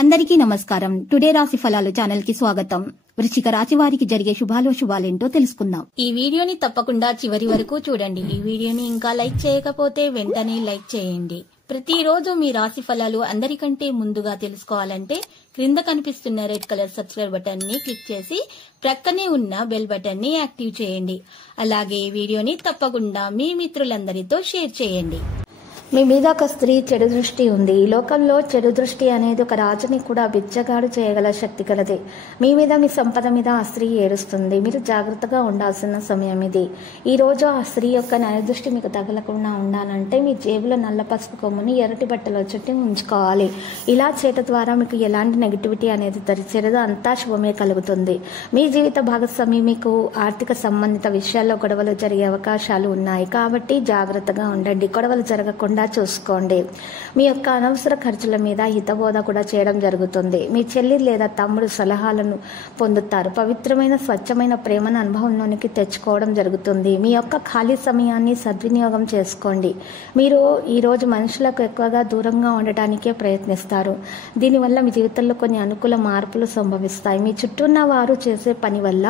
అందరికీ నమస్కారం. టుడే రాశి ఫలాలు ఛానల్ కి స్వాగతం. వృశ్చిక రాశి వారికి జరిగే శుభాలేంటో తెలుసుకుందాం. ఈ వీడియోని తప్పకుండా చివరి వరకు చూడండి. ఈ వీడియోని ఇంకా లైక్ చేయకపోతే వెంటనే లైక్ చేయండి. ప్రతిరోజు మీ రాశి ఫలాలు అందరికంటే ముందుగా తెలుసుకోవాలంటే క్రింద కనిపిస్తున్న రెడ్ కలర్ సబ్స్క్రైబ్ బటన్ ని క్లిక్ చేసి ప్రక్కనే ఉన్న బెల్ బటన్ ని యాక్టివ్ చేయండి. అలాగే ఈ వీడియోని తప్పకుండా మీ మిత్రులందరితో షేర్ చేయండి. మీ మీద ఒక స్త్రీ చెడు దృష్టి ఉంది. ఈ లోకంలో చెడు దృష్టి అనేది ఒక రాజుని కూడా బిచ్చగాడు చేయగల శక్తి కలది. మీ మీద, మీ సంపద మీద ఆ స్త్రీ ఏడుస్తుంది. మీరు జాగ్రత్తగా ఉండాల్సిన సమయం ఇది. ఈ రోజు ఆ స్త్రీ యొక్క నరదృష్టి మీకు తగలకుండా ఉండాలంటే మీ జేబులో నల్ల పసుపు కొమ్ముని ఎర్రటి బట్టలో చుట్టి ఉంచుకోవాలి. ఇలా చేయటం ద్వారా మీకు ఎలాంటి నెగిటివిటీ అనేది దరిచేరదు, అంతా శుభమే కలుగుతుంది. మీ జీవిత భాగస్వామి మీకు ఆర్థిక సంబంధిత విషయాల్లో గొడవలు జరిగే అవకాశాలు ఉన్నాయి కాబట్టి జాగ్రత్తగా ఉండండి. గొడవలు జరగకుండా చూసుకోండి. మీ యొక్క అనవసర ఖర్చుల మీద హితబోధ కూడా చేయడం జరుగుతుంది. మీ చెల్లి లేదా తమ్ముడు సలహాలను పొందుతారు. పవిత్రమైన స్వచ్ఛమైన ప్రేమను అనుభవంలోనికి తెచ్చుకోవడం జరుగుతుంది. మీ యొక్క ఖాళీ సమయాన్ని సద్వినియోగం చేసుకోండి. మీరు ఈరోజు మనుషులకు ఎక్కువగా దూరంగా ఉండటానికే ప్రయత్నిస్తారు. దీనివల్ల మీ జీవితంలో కొన్ని అనుకూల మార్పులు సంభవిస్తాయి. మీ చుట్టూ ఉన్న వారు చేసే పని వల్ల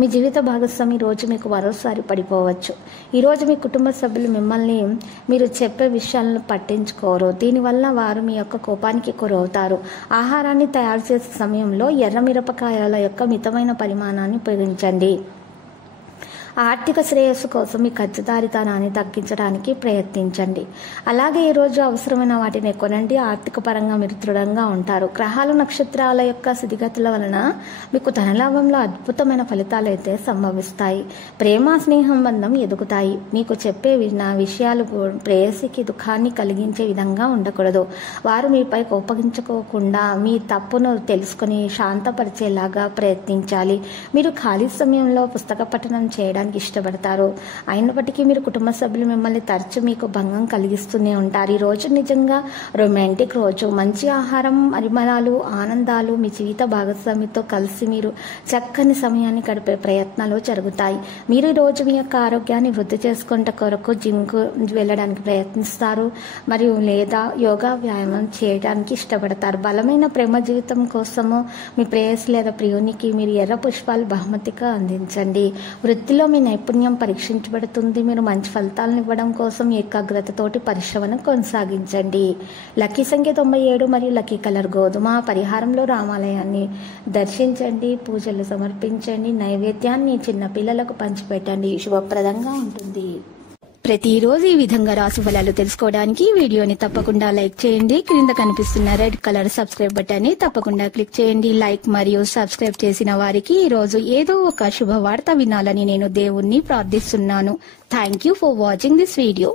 మీ జీవిత భాగస్వామి రోజు మీకు మరోసారి పడిపోవచ్చు. ఈరోజు మీ కుటుంబ సభ్యులు మిమ్మల్ని మీరు చెప్పే విషయాలను పట్టించుకోరు. దీనివల్ల వారు మీ యొక్క కోపానికి గురవుతారు. ఆహారాన్ని తయారు చేసే సమయంలో ఎర్ర మిరపకాయల యొక్క మితమైన పరిమాణాన్ని ఉపయోగించండి. ఆర్థిక శ్రేయస్సు కోసం మీ ఖర్చుదారితనాన్ని తగ్గించడానికి ప్రయత్నించండి. అలాగే ఈరోజు అవసరమైన వాటిని కొనండి. ఆర్థిక పరంగా మీరు దృఢంగా ఉంటారు. గ్రహాలు, నక్షత్రాల యొక్క స్థితిగతుల వలన మీకు ధనలాభంలో అద్భుతమైన ఫలితాలు అయితే సంభవిస్తాయి. ప్రేమ, స్నేహం బంధం ఎదుగుతాయి. మీకు చెప్పే విషయాలు ప్రేయసికి దుఃఖాన్ని కలిగించే విధంగా ఉండకూడదు. వారు మీపై కోపగించుకోకుండా మీ తప్పును తెలుసుకుని శాంతపరిచేలాగా ప్రయత్నించాలి. మీరు ఖాళీ సమయంలో పుస్తక పఠనం చేయడానికి ఇష్టపడతారు. అయినప్పటికీ మీరు కుటుంబ సభ్యులు మిమ్మల్ని తరచు మీకు భంగం కలిగిస్తూనే ఉంటారు. ఈ రోజు నిజంగా రొమాంటిక్ రోజు. మంచి ఆహారం, పరిమళాలు, ఆనందాలు మీ జీవిత భాగస్వామితో కలిసి మీరు చక్కని సమయాన్ని గడిపే ప్రయత్నాలు జరుగుతాయి. మీరు ఈ రోజు మీ యొక్క ఆరోగ్యాన్ని వృద్ధి చేసుకుంటే కొరకు జిమ్కు వెళ్ళడానికి ప్రయత్నిస్తారు మరియు లేదా యోగా వ్యాయామం చేయడానికి ఇష్టపడతారు. బలమైన ప్రేమ జీవితం కోసము మీ ప్రేయసి లేదా ప్రియునికి మీరు ఎర్ర పుష్పాలు బహుమతిగా అందించండి. వృత్తిలో మీ నైపుణ్యం పరీక్షించబడుతుంది. మీరు మంచి ఫలితాలను ఇవ్వడం కోసం ఏకాగ్రతతోటి పరిశ్రమను కొనసాగించండి. లక్కీ సంఖ్య 97 మరియు లక్కీ కలర్ గోధుమ. పరిహారంలో రామాలయాన్ని దర్శించండి, పూజలు సమర్పించండి, నైవేద్యాన్ని చిన్న పిల్లలకు పంచిపెట్టండి. శుభప్రదంగా ఉంటుంది. ప్రతిరోజు ఈ విధంగా రాశి ఫలాలు తెలుసుకోవడానికి వీడియోని తప్పకుండా లైక్ చేయండి. క్రింద కనిపిస్తున్న రెడ్ కలర్ సబ్స్క్రైబ్ బటన్ ని తప్పకుండా క్లిక్ చేయండి. లైక్ మరియు సబ్స్క్రైబ్ చేసిన వారికి ఈ రోజు ఏదో ఒక శుభవార్త వినాలని నేను దేవుణ్ణి ప్రార్థిస్తున్నాను. Thank you for watching this video.